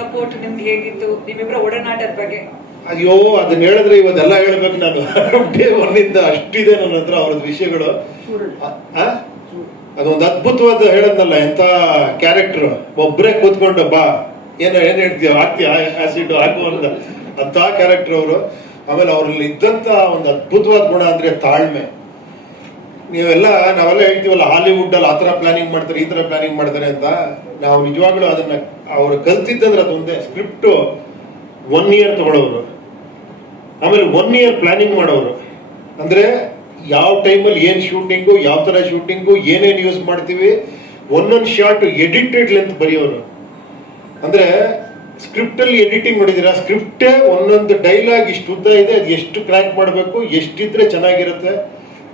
Support ನಿಮ್ದು ಹೇಗಿತ್ತು ನಿಮ್ಮಿಬ್ಬರ ಒಡನಾಟದ ಬಗ್ಗೆ? ಅಯ್ಯೋ ಅದನ್ನ ಹೇಳಿದ್ರೆ ಇವತ್ತೆಲ್ಲ ಹೇಳ್ಬೇಕು ನಾನು. ಡೇ ಒನ್ನಿಂದ ಅಷ್ಟಿದೆ ನನ್ನ ಹತ್ರ ಅವ್ರದ್ದು ವಿಷಯಗಳು? ಅದೊಂದು ಅದ್ಭುತವಾದ ಹೇಳದ್ನಲ್ಲ ಎಂತ ಕ್ಯಾರೆಕ್ಟರ್ ಒಬ್ರೇ ಕೂತ್ಕೊಂಡು ಬಾ. ಏನೋ ಏನ್ ಹೇಳ್ತೀಯ ಹಾಕ್ತೀಯ? ಆಸಿಡ್ ಹಾಕು ಅಂತ. ಅಂತ ಕ್ಯಾರೆಕ್ಟರ್ ಅವರು. ಆಮೇಲೆ ಅವ್ರಲ್ಲಿ ಇದ್ದಂತ ಒಂದು ಅದ್ಭುತವಾದ ಗುಣ ಅಂದ್ರೆ ತಾಳ್ಮೆ. ನೀವೆಲ್ಲ, ನಾವೆಲ್ಲ ಹೇಳ್ತೀವಲ್ಲ ಹಾಲಿವುಡ್ ಅಲ್ಲಿ ಆತರ ಪ್ಲಾನಿಂಗ್ ಮಾಡ್ತಾರೆ, ಈ ತರ ಪ್ಲಾನಿಂಗ್ ಮಾಡ್ತಾರೆ ಅಂತ. ನಾವು ನಿಜವಾಗ್ಲೂ ಅದನ್ನ, ಅವ್ರು ಕಲ್ತಿದ್ದಂದ್ರೆ ಅದೊಂದೇ ಸ್ಕ್ರಿಪ್ಟ್ ಒನ್ ಇಯರ್ ತಗೊಳ್ಳೋರು. ಆಮೇಲೆ ಒನ್ ಇಯರ್ ಪ್ಲಾನಿಂಗ್ ಮಾಡೋರು. ಅಂದ್ರೆ ಯಾವ ಟೈಮಲ್ಲಿ ಏನ್ ಶೂಟಿಂಗು ಯಾವ ತರ ಶೂಟಿಂಗು ಏನೇನ್ ಯೂಸ್ ಮಾಡ್ತೀವಿ, ಒಂದೊಂದು ಶಾರ್ಟ್ ಎಡಿಟೆಡ್ ಲೆಂತ್ ಬರೆಯೋರು. ಅಂದ್ರೆ ಸ್ಕ್ರಿಪ್ಟ್ ಅಲ್ಲಿ ಎಡಿಟಿಂಗ್ ಮಾಡಿದಿರಾ ಸ್ಕ್ರಿಪ್ಟೇ ಒಂದೊಂದು ಡೈಲಾಗ್ ಇಷ್ಟು ಉದ್ದ ಇದೆ, ಅದು ಎಷ್ಟು ಕ್ರ್ಯಾಕ್ ಮಾಡಬೇಕು, ಎಷ್ಟಿದ್ರೆ ಚೆನ್ನಾಗಿರುತ್ತೆ?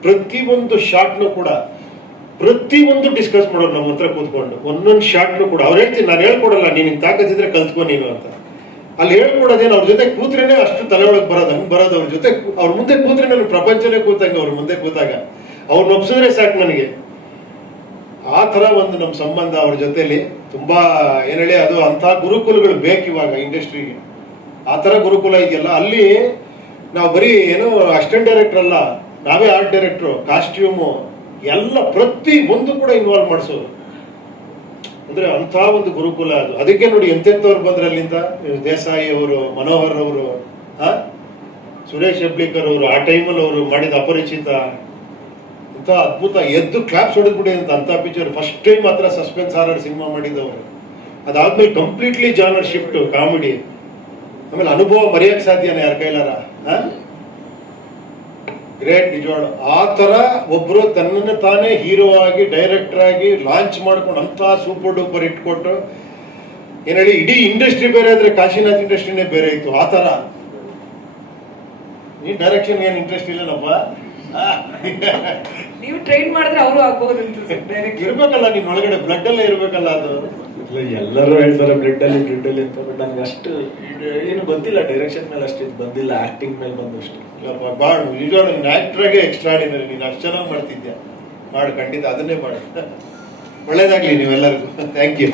ಪ್ರತಿಯೊಂದು ಶಾಟ್ನು ಕೂಡ ಪ್ರತಿ ಒಂದು ಡಿಸ್ಕಸ್ ಮಾಡೋರು ನಮ್ಮ ಹತ್ರ ಕೂತ್ಕೊಂಡು, ಒಂದೊಂದು ಶಾಟ್ನು ಕೂಡ ಅವ್ರು ಹೇಳ್ತೀನಿ, ನಾನು ಹೇಳ್ಕೊಡಲ್ಲ, ನೀನು ತಾಕತ್ತಿದ್ರೆ ಕಲ್ತ್ಕೊ ನೀನು ಅಂತ. ಅಲ್ಲಿ ಹೇಳ್ಕೊಡೋದೇನು, ಅವ್ರ ಜೊತೆ ಕೂತ್ರೇನೆ ಅಷ್ಟು ತಲೆ ಒಳಗೆ ಬರೋದು, ಹಂಗೆ ಬರೋದು ಅವ್ರ ಜೊತೆ ಅವ್ರ ಮುಂದೆ ಕೂತ್ರೆ ನಾನು ಪ್ರಪಂಚನೇ ಕೂತಂಗೆ ಅವ್ರ ಮುಂದೆ ಕೂತಾಗ. ಅವ್ರನ್ನ ಒಪ್ಸಿದ್ರೆ ಸಾಕು ನನಗೆ. ಆ ಥರ ಒಂದು ನಮ್ಮ ಸಂಬಂಧ ಅವ್ರ ಜೊತೆಲಿ ತುಂಬಾ, ಏನ್ ಹೇಳಿ ಅದು ಅಂತ ಗುರುಕುಲಗಳು ಬೇಕು ಇವಾಗ ಇಂಡಸ್ಟ್ರಿಗೆ. ಆ ಥರ ಗುರುಕುಲ ಇದೆಯಲ್ಲ, ಅಲ್ಲಿ ನಾವು ಬರೀ ಏನು ಅಸಿಸ್ಟೆಂಟ್ ಡೈರೆಕ್ಟರ್ ಅಲ್ಲ ನಾವೇ ಆರ್ಟ್ ಡೈರೆಕ್ಟ್ರು ಕಾಸ್ಟ್ಯೂಮು ಎಲ್ಲ ಪ್ರತಿ ಒಂದು ಕೂಡ ಇನ್ವಾಲ್ವ್ ಮಾಡಿಸೋದು. ಅಂದ್ರೆ ಅಂಥ ಒಂದು ಗುರುಕುಲ ಅದು. ಅದಕ್ಕೆ ನೋಡಿ ಎಂತೆಂಥವ್ರು ಬಂದ್ರೆ ಅಲ್ಲಿಂದ? ದೇಸಾಯಿ ಅವರು, ಮನೋಹರ್ ಅವರು ಆ ಸುರೇಶ್ ಹೆಬ್ಳಿಕರ್ ಅವರು, ಆ ಟೈಮಲ್ಲಿ ಅವರು ಮಾಡಿದ ಅಪರಿಚಿತ. ಇಂಥ ಅದ್ಭುತ ಎದ್ದು ಕ್ಲಾಪ್ಸ್ ಹೊಡೆದ್ಬಿಡಿ ಅಂತ ಅಂಥ ಪಿಕ್ಚರ್ ಫಸ್ಟ್ ಟೈಮ್ ಮಾತ್ರ ಸಸ್ಪೆನ್ಸ್ ಹಾರರ್ ಸಿನಿಮಾ ಮಾಡಿದವರು. ಅದಾದ್ಮೇಲೆ ಕಂಪ್ಲೀಟ್ಲಿ ಜಾನರ್ ಶಿಫ್ಟ್ ಕಾಮಿಡಿ ಆಮೇಲೆ ಅನುಭವ ಮರೆಯಕ್ಕೆ ಸಾಧ್ಯನ ಯಾರ ಕೈಲಾರ? ಗ್ರೇಟ್ ನಿಜವಾಳ. ಆ ತರ ಒಬ್ರು ತನ್ನನ್ನು ತಾನೇ ಹೀರೋ ಆಗಿ ಡೈರೆಕ್ಟರ್ ಆಗಿ ಲಾಂಚ್ ಮಾಡ್ಕೊಂಡು ಅಂತ ಸೂಪರ್ ಡೂಪರ್ ಇಟ್ಕೊಟ್ಟು ಏನ್ ಹೇಳಿ ಇಡೀ ಇಂಡಸ್ಟ್ರಿ ಬೇರೆ ಆದ್ರೆ ಕಾಶಿನಾಥ್ ಇಂಡಸ್ಟ್ರಿನೇ ಬೇರೆ ಇತ್ತು. ಆ ತರ ನೀ ಡೈರೆಕ್ಷನ್ ಏನ್ ಇಂಟ್ರೆಸ್ಟ್ ಇಲ್ಲನಪ್ಪ. ನೀವು ಟ್ರೈನ್ ಮಾಡಿದ್ರೆ ಅವರು ಆಗ್ಬಹುದು ಇರ್ಬೇಕಲ್ಲ ನಿನ್ನೊಳಗಡೆ ಒಳಗಡೆ ಬ್ಲಡ್ ಎಲ್ಲ ಇರ್ಬೇಕಲ್ಲ ಅದು. ಎಲ್ಲರೂ ಹೇಳ್ತಾರೆ ಬ್ಲಡ್ ಅಲ್ಲಿ ಬ್ಲಡ್ ಅಲ್ಲಿ ಅಂತ ಬಟ್ ನನ್ಗೆ ಅಷ್ಟು ಏನು ಬಂದಿಲ್ಲ ಡೈರೆಕ್ಷನ್ ಮೇಲೆ ಅಷ್ಟು ಇದು ಬಂದಿಲ್ಲ ಆಕ್ಟಿಂಗ್ ಮೇಲೆ ಬಂದು ಅಷ್ಟು ಇಲ್ಲಪ್ಪ ಬಾಳ್ ಈಗ ನ್ಯಾಕ್ಟ್ರಾಗೆ ಆಕ್ಟ್ರಾಗೆ ಎಕ್ಸ್ಟ್ರಾಡಿನರಿ ನೀನು ಅಷ್ಟು ಚೆನ್ನಾಗಿ ಮಾಡ್ತಿದ್ಯಾ? ಮಾಡು ಖಂಡಿತ ಅದನ್ನೇ ಮಾಡು. ಒಳ್ಳೇದಾಗ್ಲಿ ನೀವೆಲ್ಲರಿಗೂ. Thank you